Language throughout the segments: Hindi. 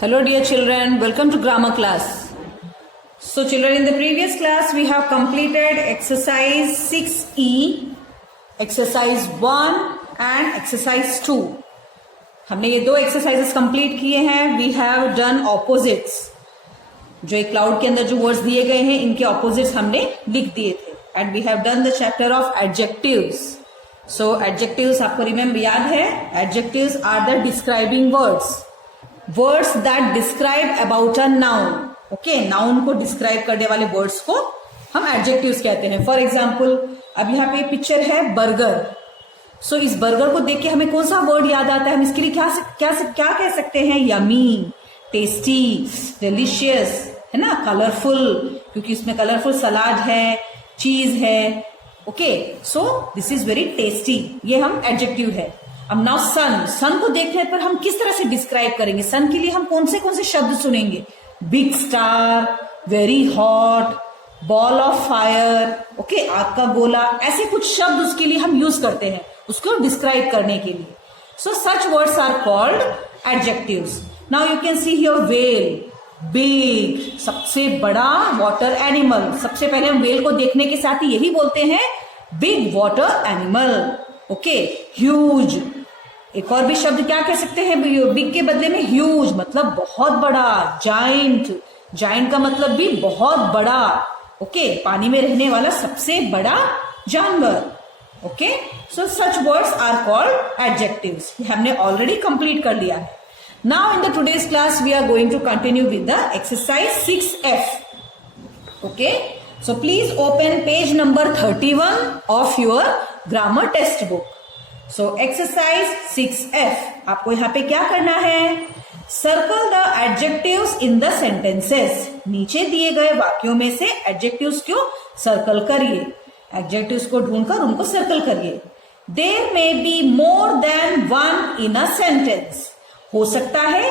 Hello dear children, welcome to grammar class. So children, in the previous class we have completed exercise 6E, exercise 1 and exercise 2. हमने ये दो exercises complete किए हैं. We have done opposites. जो एक क्लाउड के अंदर जो वर्ड्स दिए गए हैं इनके ऑपोजिट्स हमने लिख दिए थे. And we have done the chapter of adjectives. So adjectives आपको रिमेम्बर याद है, adjectives are the describing words that describe about a noun. Okay, noun को डिस्क्राइब करने वाले वर्ड्स को हम एडजेक्टिव्स कहते हैं. फॉर एग्जाम्पल, अब यहाँ पे पिक्चर है बर्गर. सो इस बर्गर को देख के हमें कौन सा वर्ड याद आता है? हम इसके लिए क्या कह सकते हैं? यमी, टेस्टी, डिलीशियस, है ना, कलरफुल, क्योंकि इसमें कलरफुल सलाद है, चीज है. Okay, so this is very tasty. ये हम एडजेक्टिव है. अब नाउ सन को देखने पर हम किस तरह से डिस्क्राइब करेंगे? सन के लिए हम कौन से शब्द सुनेंगे? Big star, very hot, ball of fire, okay, आग का गोला, ऐसे कुछ शब्द उसके लिए हम यूज करते हैं उसको डिस्क्राइब करने के लिए. So such words are called adjectives. Now you can see here whale, big, सबसे बड़ा वाटर एनिमल. सबसे पहले हम व्हेल को देखने के साथ ही यही बोलते हैं, big water animal. Okay, huge, एक और भी शब्द क्या कह सकते हैं बिग के बदले में? ह्यूज मतलब बहुत बड़ा. जाइंट का मतलब भी बहुत बड़ा. ओके, पानी में रहने वाला सबसे बड़ा जानवर. Okay, so such words are called adjectives. हमने ऑलरेडी कंप्लीट कर लिया है. Now in the today's class we are going to continue with the exercise 6F. Okay, so please open page number 31 of your grammar test book. So exercise 6F, आपको यहाँ पे क्या करना है? Circle the adjectives in the sentences. नीचे दिए गए वाक्यों में से adjectives को सर्कल करिए. Adjectives को ढूंढकर उनको सर्कल करिए. There may be more than one in a sentence. हो सकता है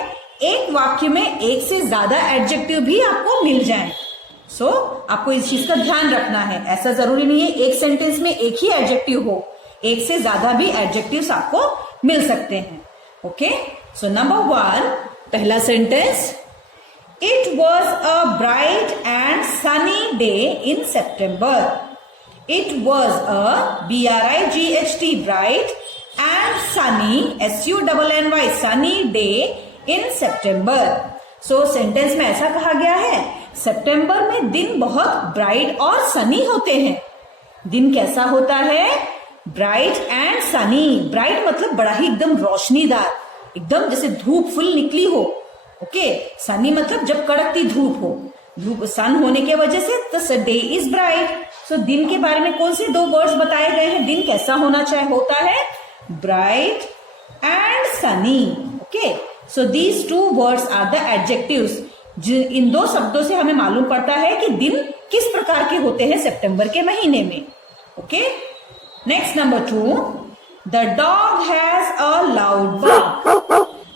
एक वाक्य में एक से ज्यादा एडजेक्टिव भी आपको मिल जाए. सो आपको इस चीज का ध्यान रखना है. ऐसा जरूरी नहीं है एक सेंटेंस में एक ही एडजेक्टिव हो, एक से ज्यादा भी एडजेक्टिव्स आपको मिल सकते हैं. ओके, सो नंबर 1, पहला sentence, it was a bright and sunny day in September. It was a BRIGHT, bright, and sunny, SUNNY, sunny day in September. So sentence में ऐसा कहा गया है, सितंबर में दिन बहुत ब्राइट और सनी होते हैं. दिन कैसा होता है? Bright and Sunny. ब्राइट मतलब बड़ा ही एकदम रोशनीदार, एकदम जैसे धूप फुल निकली हो. ओके, सनी मतलब जब कड़कती धूप हो. धूप सन होने की वजह से तो डे इज ब्राइट. सो दिन के बारे में कौन से दो वर्ड्स बताए गए हैं? दिन कैसा होता है? Bright and sunny. Okay, so these two words are the adjectives. इन दो शब्दों से हमें मालूम पड़ता है कि दिन किस प्रकार के होते हैं सितंबर के महीने में. Okay, next number 2, the dog has a loud bark.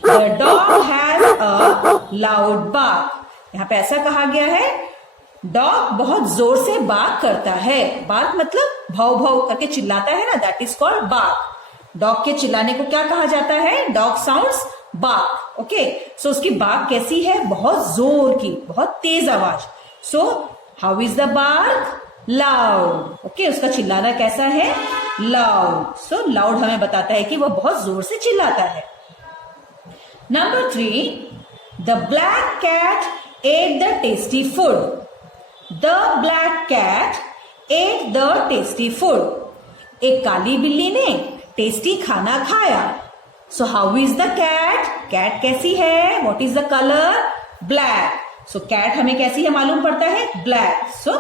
The dog has a loud bark. यहाँ पे ऐसा कहा गया है, डॉग बहुत जोर से बार्क करता है. बार्क मतलब भाव भाव करके चिल्लाता है ना, that is called bark. Dog के चिल्लाने को क्या कहा जाता है? Dog sounds bark. Okay, so उसकी बार्क कैसी है? बहुत जोर की, बहुत तेज आवाज. So how is the bark? Loud. Okay, उसका चिल्लाना कैसा है? लाउड. सो लाउड हमें बताता है कि वह बहुत जोर से चिल्लाता है. Number 3, the black cat ate the tasty food. The black cat ate the tasty food. एक काली बिल्ली ने टेस्टी खाना खाया. So how is the cat? Cat कैसी है? What is the colour? Black. So cat हमें कैसी है मालूम पड़ता है? ब्लैक. सो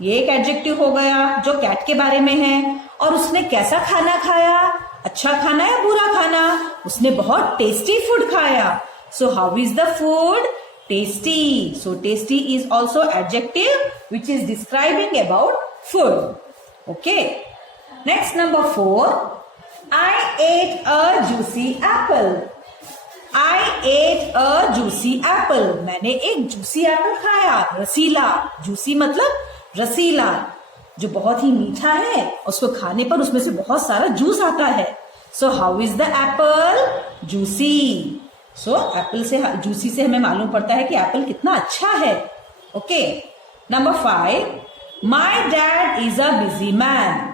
ये एक एडजेक्टिव हो गया जो कैट के बारे में है. और उसने कैसा खाना खाया? अच्छा खाना या बुरा खाना? उसने बहुत टेस्टी फूड खाया. So how is the food? Tasty. So tasty is also adjective which is describing about food. Okay, next number 4, I ate a juicy apple. I ate a juicy apple. मैंने एक जूसी एप्पल खाया, रसीला. जूसी मतलब रसीला, जो बहुत ही मीठा है. उसको खाने पर उसमें से बहुत सारा जूस आता है. So how is the apple? Juicy. So Apple से, जूसी से हमें मालूम पड़ता है कि एप्पल कितना अच्छा है. Okay. Number 5, my dad is a busy man.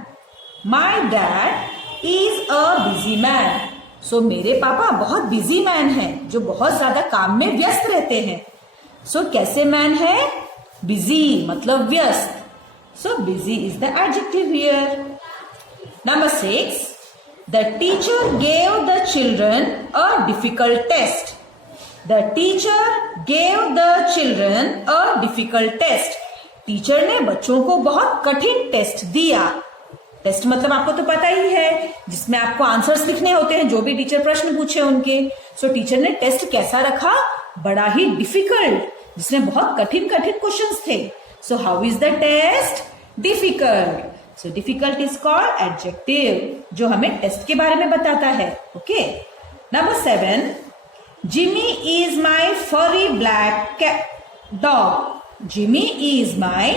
My dad is a busy man. So मेरे पापा बहुत बिजी मैन हैं, जो बहुत ज्यादा काम में व्यस्त रहते हैं. सो कैसे मैन है? बिजी मतलब व्यस्त. So busy is the adjective here. Number 6, the teacher gave the children a difficult test. The teacher gave the children a difficult test. Teacher ने बच्चों को बहुत कठिन टेस्ट दिया. टेस्ट मतलब आपको तो पता ही है, जिसमें आपको आंसर्स लिखने होते हैं, जो भी टीचर प्रश्न पूछे उनके. सो टीचर ने टेस्ट कैसा रखा? बड़ा ही डिफिकल्ट, जिसमें बहुत कठिन कठिन क्वेश्चंस थे. So how is the test? Difficult. So difficult is called adjective, जो हमें टेस्ट के बारे में बताता है. Okay. Number 7, Jimmy is my furry black dog. Jimmy is my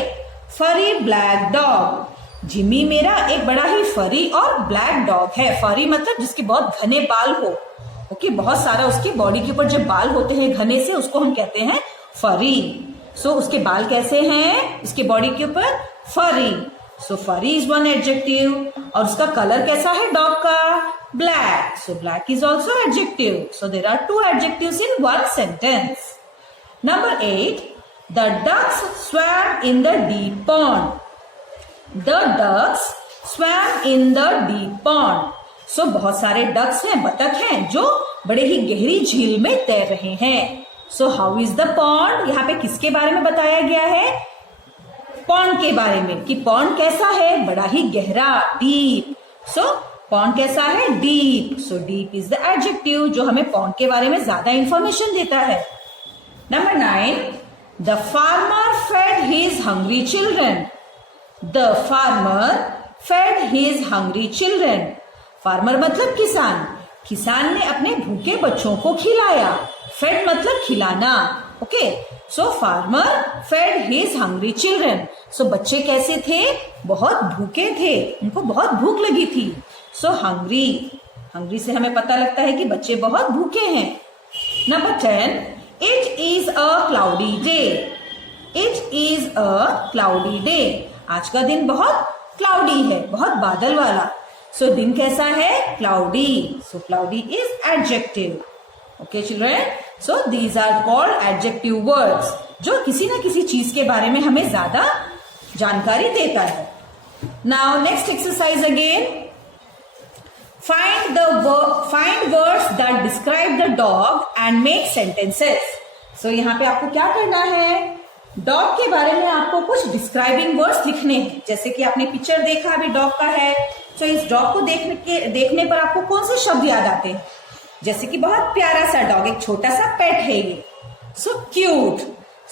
furry black dog. Jimmy मेरा एक बड़ा ही फरी और ब्लैक डॉग है. फरी मतलब जिसके बहुत घने बाल हो. ओके. बहुत सारा उसकी बॉडी के ऊपर जब बाल होते हैं घने से, उसको हम कहते हैं फरी. सो उसके बाल कैसे हैं? उसके बॉडी के ऊपर फरी. सो फरी इज वन एडजेक्टिव. और उसका कलर कैसा है डॉग का? Black. So black is also adjective. So there are 2 adjectives in one sentence. Number 8, the ducks swam in the deep pond. The ducks swam in the deep pond. So बहुत सारे डक्स हैं, बतख हैं, जो बड़े ही गहरी झील में तैर रहे हैं. So how is the pond? यहाँ पे किसके बारे में बताया गया है? पॉन्ड के बारे में, कि पॉन्ड कैसा है? बड़ा ही गहरा, डीप. सो पॉन्ड कैसा है? Deep. So deep is the adjective, जो हमें पॉन्ड के बारे में ज्यादा इंफॉर्मेशन देता है. Number 9, the farmer fed his hungry children. The farmer fed his hungry children. Farmer मतलब किसान. किसान ने अपने भूखे बच्चों को खिलाया. फेड मतलब खिलाना. Okay. So farmer fed his hungry children. So बच्चे कैसे थे? बहुत भूखे थे, उनको बहुत भूख लगी थी. So hungry. हंग्री से हमें पता लगता है कि बच्चे बहुत भूखे हैं. Number 10, it is a cloudy day. It is a cloudy day. आज का दिन बहुत क्लाउडी है, बहुत बादल वाला. सो दिन कैसा है? Cloudy. So cloudy is adjective. Okay children. So these are called adjective words, जो किसी ना किसी चीज के बारे में हमें ज्यादा जानकारी देता है. Now next exercise again. Find words that describe the dog and make sentences. So यहाँ पे आपको क्या करना है? डॉग के बारे में आपको कुछ डिस्क्राइबिंग वर्ड्स लिखने हैं. जैसे कि आपने पिक्चर देखा अभी डॉग का है. तो इस डॉग को देखने पर आपको कौन से शब्द याद आते हैं? जैसे कि बहुत प्यारा सा डॉग, एक छोटा सा पेट है ये. So cute.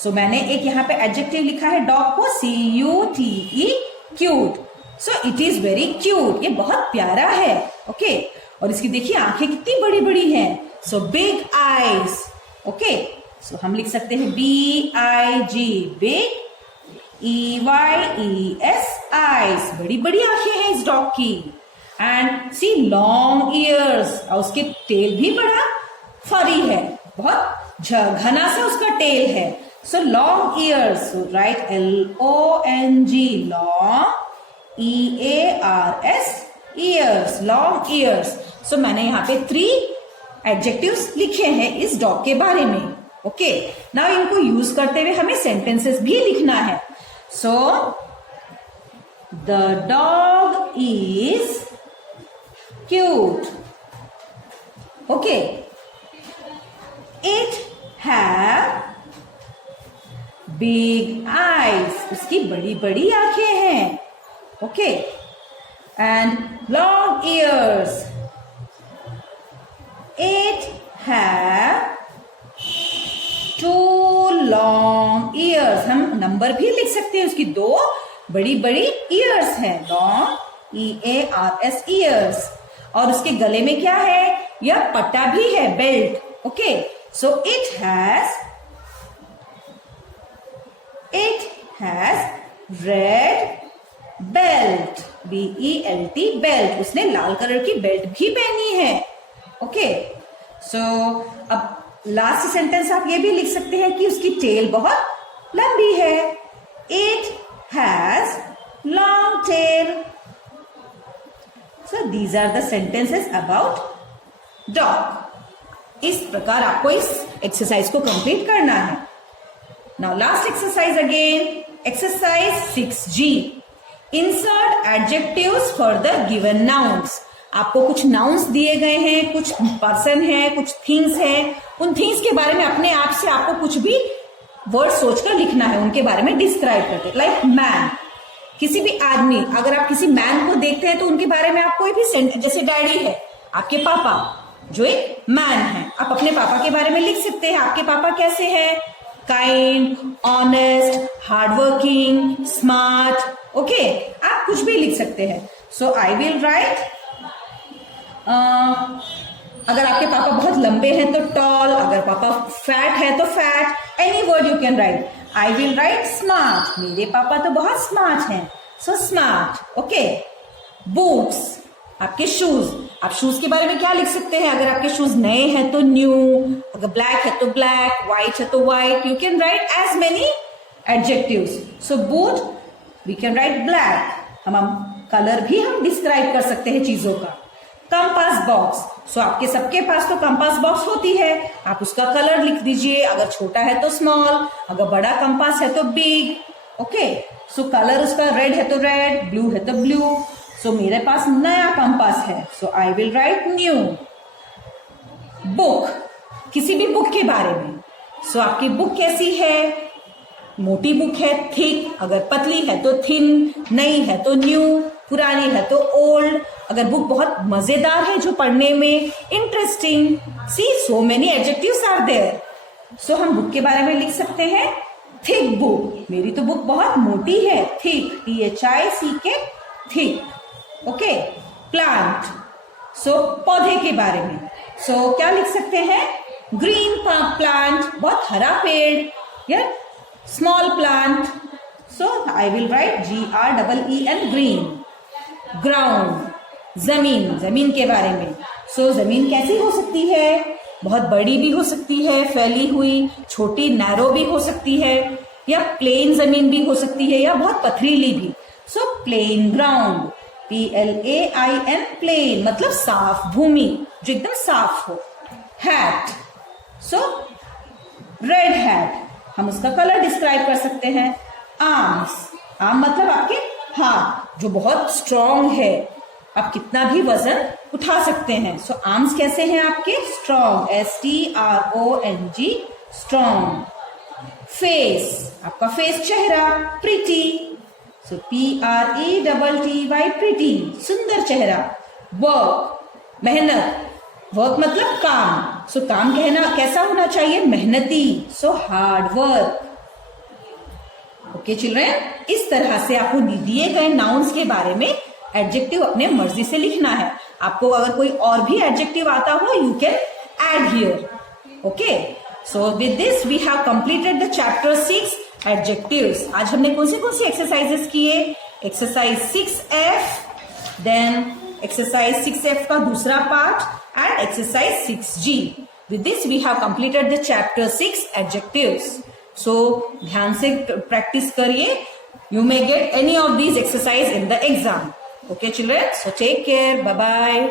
सो मैंने एक यहाँ पे एडजेक्टिव लिखा है डॉग को, CUTE, cute. So it is very cute. ये बहुत प्यारा है. ओके. और इसकी देखिए आंखें कितनी बड़ी बड़ी हैं. So big eyes. ओके. सो हम लिख सकते हैं BIG, बिग, EYES, आईज. बड़ी बड़ी आंखें हैं इस डॉग की. And see long ears. और उसके टेल भी बड़ा फरी है, बहुत घना सा उसका टेल है. So long ears. So write LONG, long, EARS, ears, long ears. So मैंने यहाँ पे 3 एडजेक्टिव्स लिखे हैं इस डॉग के बारे में. ओके. नाउ इनको यूज करते हुए हमें सेंटेंसेस भी लिखना है. So the dog is cute. Okay. It have big eyes. उसकी बड़ी बड़ी आंखें हैं. Okay. And long years. It have 2 long years. हम नंबर भी लिख सकते हैं, उसकी 2 बड़ी बड़ी ईयर्स हैं. Long, EARS, years. और उसके गले में क्या है? यह पट्टा भी है, belt. Okay. So it has red belt, BELT, belt. उसने लाल कलर की बेल्ट भी पहनी है. ओके. सो अब लास्ट सेंटेंस आप ये भी लिख सकते हैं कि उसकी टेल बहुत लंबी है. It has long tail. So these are the sentences about dog. इस प्रकार आपको इस एक्सरसाइज को कंप्लीट करना है. Now last exercise again, exercise 6G. Insert adjectives for the given nouns. आपको कुछ नाउन्स दिए गए हैं, कुछ पर्सन है, कुछ थिंग्स है. उन थिंग्स के बारे में अपने आप से आपको कुछ भी वर्ड सोचकर लिखना है, उनके बारे में डिस्क्राइब करते. लाइक मैन, किसी भी आदमी, अगर आप किसी मैन को देखते हैं तो उनके बारे में आप कोई भी, जैसे डैडी है, आपके पापा जो एक मैन है, आप अपने पापा के बारे में लिख सकते हैं. आपके पापा कैसे हैं? Kind, honest, hardworking, smart. Okay, आप कुछ भी लिख सकते हैं. सो आई विल राइट, अगर आपके पापा बहुत लंबे हैं तो टॉल, अगर पापा फैट है तो fat. Any word you can right. I will right smart. मेरे पापा तो बहुत स्मार्ट हैं, सो स्मार्ट. ओके. बूट्स, आपके शूज. आप शूज के बारे में क्या लिख सकते हैं? अगर आपके शूज नए हैं तो न्यू, अगर ब्लैक है तो ब्लैक, व्हाइट है तो white. You can write as many adjectives. So but we can write black. हम कलर भी हम डिस्क्राइब कर सकते हैं चीजों का. Compass box. सो आपके सबके पास तो कंपास बॉक्स होती है, आप उसका कलर लिख दीजिए. अगर छोटा है तो स्मॉल, अगर बड़ा कंपास है तो बिग. ओके. सो कलर उसका रेड है तो रेड, ब्लू है तो ब्लू. सो मेरे पास नया कंपास है, so I will write new. Book, किसी भी बुक के बारे में. सो आपकी बुक कैसी है? मोटी बुक है, थिक. अगर पतली है तो थिन, नई है तो न्यू, पुरानी है तो ओल्ड. अगर बुक बहुत मजेदार है जो पढ़ने में interesting. See, so many adjectives are there. So हम बुक के बारे में लिख सकते हैं थिक बुक. मेरी तो बुक बहुत मोटी है, thick, THICK, thick. Okay. Plant, so पौधे के बारे में. सो क्या लिख सकते हैं? ग्रीन प्लांट, बहुत हरा पेड़. या small plant. So I will right GREEN, green. Ground, जमीन, जमीन के बारे में. सो जमीन कैसी हो सकती है? बहुत बड़ी भी हो सकती है, फैली हुई, छोटी नैरो भी हो सकती है, या प्लेन जमीन भी हो सकती है, या बहुत पथरीली भी. So plane ground, PLAIN, plane मतलब साफ भूमि, जो एकदम साफ हो. हैट, सो रेड हैट, हम उसका कलर डिस्क्राइब कर सकते हैं. आर्म्स, आर्म मतलब आपके हाथ जो बहुत स्ट्रॉन्ग है, आप कितना भी वजन उठा सकते हैं. सो आर्म्स कैसे हैं आपके? Strong, STRONG, strong. फेस, आपका फेस चेहरा, प्रिटी. सो PRETTY, प्रिटी, सुंदर चेहरा. वर्क, मेहनत. वर्क मतलब काम. सो काम कहना कैसा होना चाहिए? मेहनती. So hard work. Okay children, इस तरह से आपको दिए गए नाउन्स के बारे में एडजेक्टिव अपने मर्जी से लिखना है. आपको अगर कोई और भी एडजेक्टिव आता हो, you can add here. Okay. So with this we have completed the chapter 6 adjectives. आज हमने कौन सी एक्सरसाइजेस किए? Exercise 6F, then exercise 6F का दूसरा part and exercise 6G. With this we have completed the chapter 6 adjectives. So ध्यान से प्रैक्टिस करिए. You may get any of these exercise in the exam. Okay children, so take care. Bye bye.